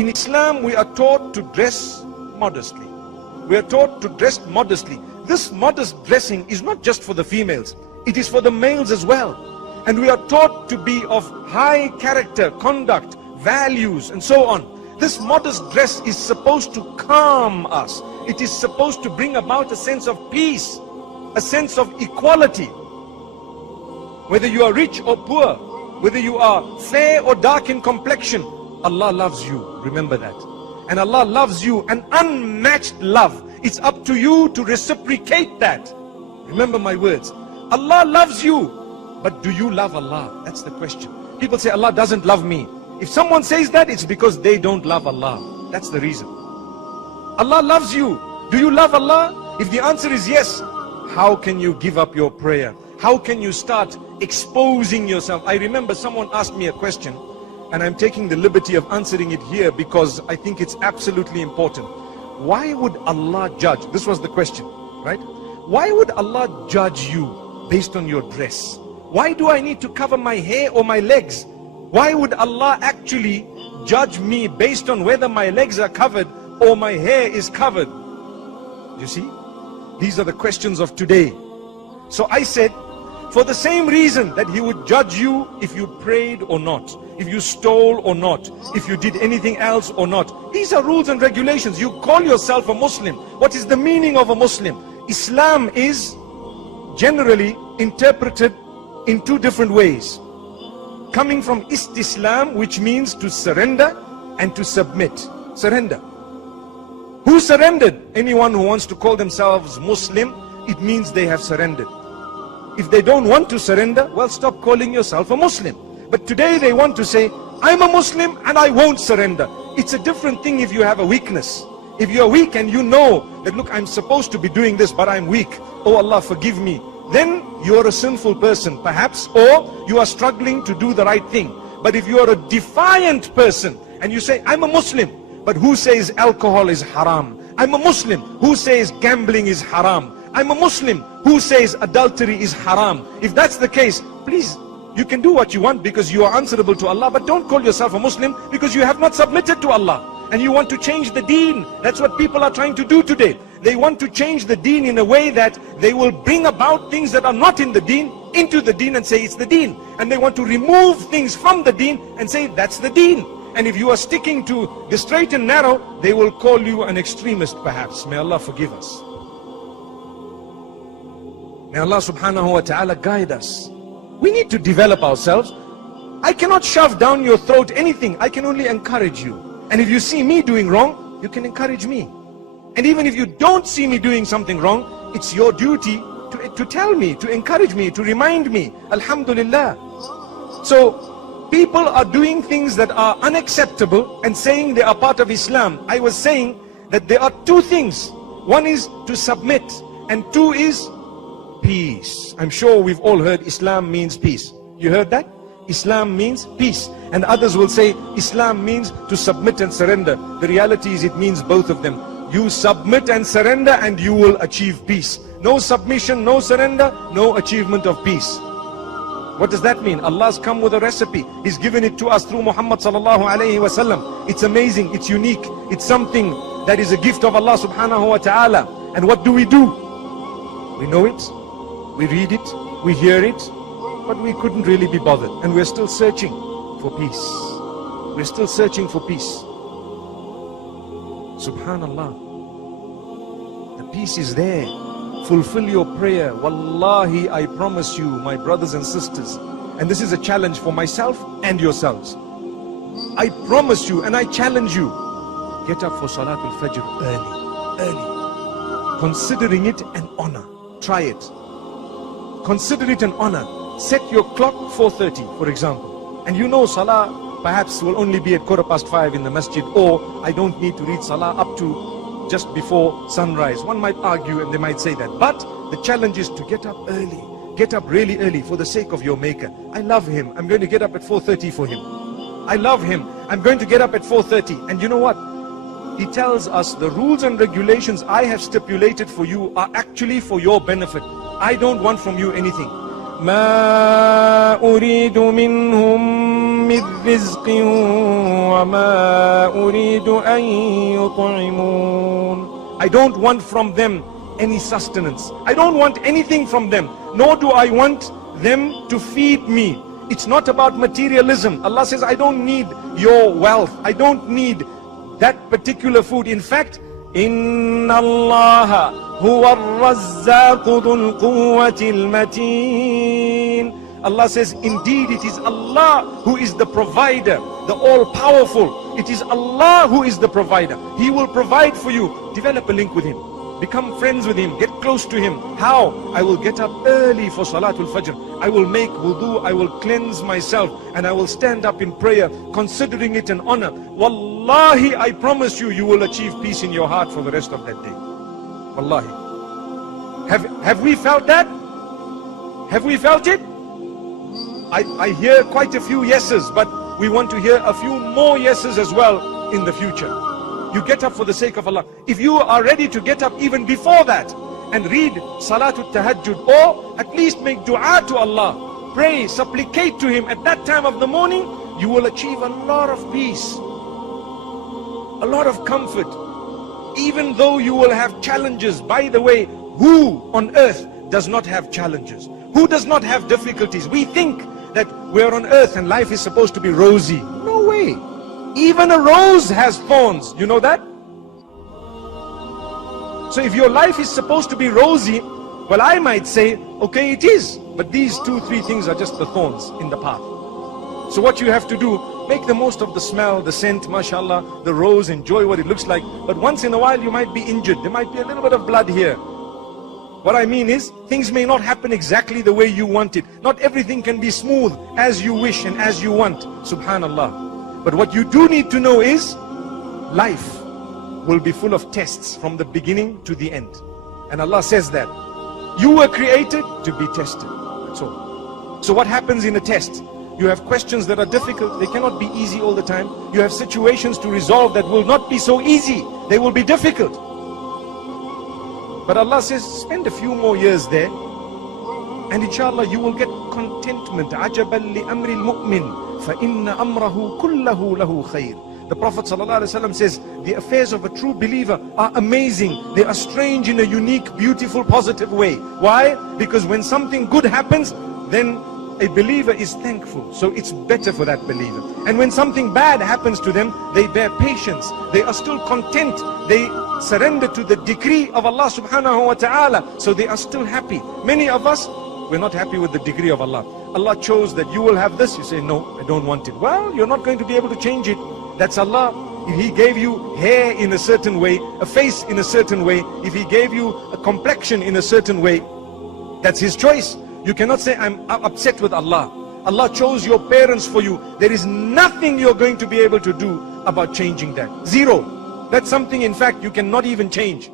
In Islam, we are taught to dress modestly. We are taught to dress modestly. This modest dressing is not just for the females, it is for the males as well. And we are taught to be of high character, conduct, values, and so on. This modest dress is supposed to calm us. It is supposed to bring about a sense of peace, a sense of equality. Whether you are rich or poor, whether you are fair or dark in complexion, Allah loves you. Remember that. And Allah loves you an unmatched love. It's up to you to reciprocate that. Remember my words. Allah loves you. But do you love Allah? That's the question. People say Allah doesn't love me. If someone says that, it's because they don't love Allah. That's the reason. Allah loves you. Do you love Allah? If the answer is yes, how can you give up your prayer? How can you start exposing yourself? I remember someone asked me a question, and I'm taking the liberty of answering it here because I think it's absolutely important. Why would Allah judge? This was the question, right? Why would Allah judge you based on your dress? Why do I need to cover my hair or my legs? Why would Allah actually judge me based on whether my legs are covered or my hair is covered? You see? These are the questions of today. So I said, for the same reason that He would judge you if you prayed or not, if you stole or not, if you did anything else or not. These are rules and regulations. You call yourself a Muslim. What is the meaning of a Muslim? Islam is generally interpreted in two different ways. Coming from Istislam, which means to surrender and to submit. Surrender. Who surrendered? Anyone who wants to call themselves Muslim, it means they have surrendered. If they don't want to surrender, well, stop calling yourself a Muslim. But today they want to say, I'm a Muslim and I won't surrender. It's a different thing if you have a weakness. If you're weak and you know that, look, I'm supposed to be doing this, but I'm weak. Oh Allah, forgive me. Then you're a sinful person, perhaps, or you are struggling to do the right thing. But if you are a defiant person and you say, I'm a Muslim, but who says alcohol is haram? I'm a Muslim. Who says gambling is haram? I'm a Muslim. Who says adultery is haram? If that's the case, please, you can do what you want because you are answerable to Allah, but don't call yourself a Muslim because you have not submitted to Allah. And you want to change the deen. That's what people are trying to do today. They want to change the deen in a way that they will bring about things that are not in the deen into the deen and say it's the deen. And they want to remove things from the deen and say that's the deen. And if you are sticking to the straight and narrow, they will call you an extremist perhaps. May Allah forgive us. May Allah subhanahu wa ta'ala guide us. We need to develop ourselves. I cannot shove down your throat anything. I can only encourage you. And if you see me doing wrong, you can encourage me. And even if you don't see me doing something wrong, it's your duty to tell me, to encourage me, to remind me. Alhamdulillah. So people are doing things that are unacceptable and saying they are part of Islam. I was saying that there are two things. One is to submit, and two is peace. I'm sure we've all heard Islam means peace. You heard that? Islam means peace. And others will say Islam means to submit and surrender. The reality is it means both of them. You submit and surrender and you will achieve peace. No submission, no surrender, no achievement of peace. What does that mean? Allah's come with a recipe. He's given it to us through Muhammad sallallahu alayhi wasallam. It's amazing, it's unique, it's something that is a gift of Allah subhanahu wa ta'ala. And what do? We know it, we read it, we hear it, but we couldn't really be bothered. And we're still searching for peace. We're still searching for peace. Subhanallah. The peace is there. Fulfill your prayer. Wallahi, I promise you, my brothers and sisters, and this is a challenge for myself and yourselves. I promise you and I challenge you, get up for Salatul Fajr early. Considering it an honor. Try it. Consider it an honor. Set your clock 4:30, for example. And you know Salah perhaps will only be at 5:15 in the masjid, or I don't need to read Salah up to just before sunrise. One might argue and they might say that. But the challenge is to get up early. Get up really early for the sake of your Maker. I love Him. I'm going to get up at 4:30 for Him. I love Him. I'm going to get up at 4:30. And you know what? He tells us the rules and regulations I have stipulated for you are actually for your benefit. I don't want from you anything. ما أريد منهم من رزق وما أريد أن يطعمون. I don't want from them any sustenance. I don't want anything from them, nor do I want them to feed me. It's not about materialism. Allah says, I don't need your wealth. I don't need that particular food. In fact, إِنَّ اللَّهَ هُوَ الرَّزَّاقُ ذُو الْقُوَّةِ الْمَتِينَ. Allah says, indeed it is Allah who is the provider, the all-powerful. It is Allah who is the provider. He will provide for you. Develop a link with Him. Become friends with Him. Get close to Him. How? I will get up early for Salatul Fajr. I will make wudu. I will cleanse myself. And I will stand up in prayer, considering it an honor. Wallahi, I promise you, you will achieve peace in your heart for the rest of that day. Wallahi. Have we felt that? Have we felt it? I hear quite a few yeses, but we want to hear a few more yeses as well in the future. You get up for the sake of Allah. If you are ready to get up even before that and read Salatul Tahajjud, or at least make dua to Allah, pray, supplicate to Him at that time of the morning, you will achieve a lot of peace, a lot of comfort. Even though you will have challenges. By the way, who on earth does not have challenges? Who does not have difficulties? We think that we're on earth and life is supposed to be rosy. No way. Even a rose has thorns. You know that? So if your life is supposed to be rosy, well, I might say, okay, it is. But these 2-3 things are just the thorns in the path. So what you have to do, make the most of the smell, the scent, mashallah, the rose, enjoy what it looks like. But once in a while you might be injured. There might be a little bit of blood here. What I mean is, things may not happen exactly the way you want it. Not everything can be smooth as you wish and as you want. Subhanallah. But what you do need to know is, life will be full of tests from the beginning to the end. And Allah says that. You were created to be tested. That's all. So what happens in a test? You have questions that are difficult. They cannot be easy all the time. You have situations to resolve that will not be so easy. They will be difficult. But Allah says, spend a few more years there, and inshallah you will get contentment. عَجَبًا لِأَمْرِ الْمُؤْمِنِ فَإِنَّ أَمْرَهُ كُلَّهُ لَهُ خَيْرٌ. The Prophet ﷺ says, the affairs of a true believer are amazing. They are strange in a unique, beautiful, positive way. Why? Because when something good happens, then a believer is thankful. So it's better for that believer. And when something bad happens to them, they bear patience. They are still content. They surrender to the decree of Allah subhanahu wa ta'ala. So they are still happy. Many of us, we're not happy with the decree of Allah. Allah chose that you will have this. You say, no, I don't want it. Well, you're not going to be able to change it. That's Allah. If He gave you hair in a certain way, a face in a certain way, if He gave you a complexion in a certain way, that's His choice. You cannot say, I'm upset with Allah. Allah chose your parents for you. There is nothing you're going to be able to do about changing that. Zero. That's something, in fact, you cannot even change.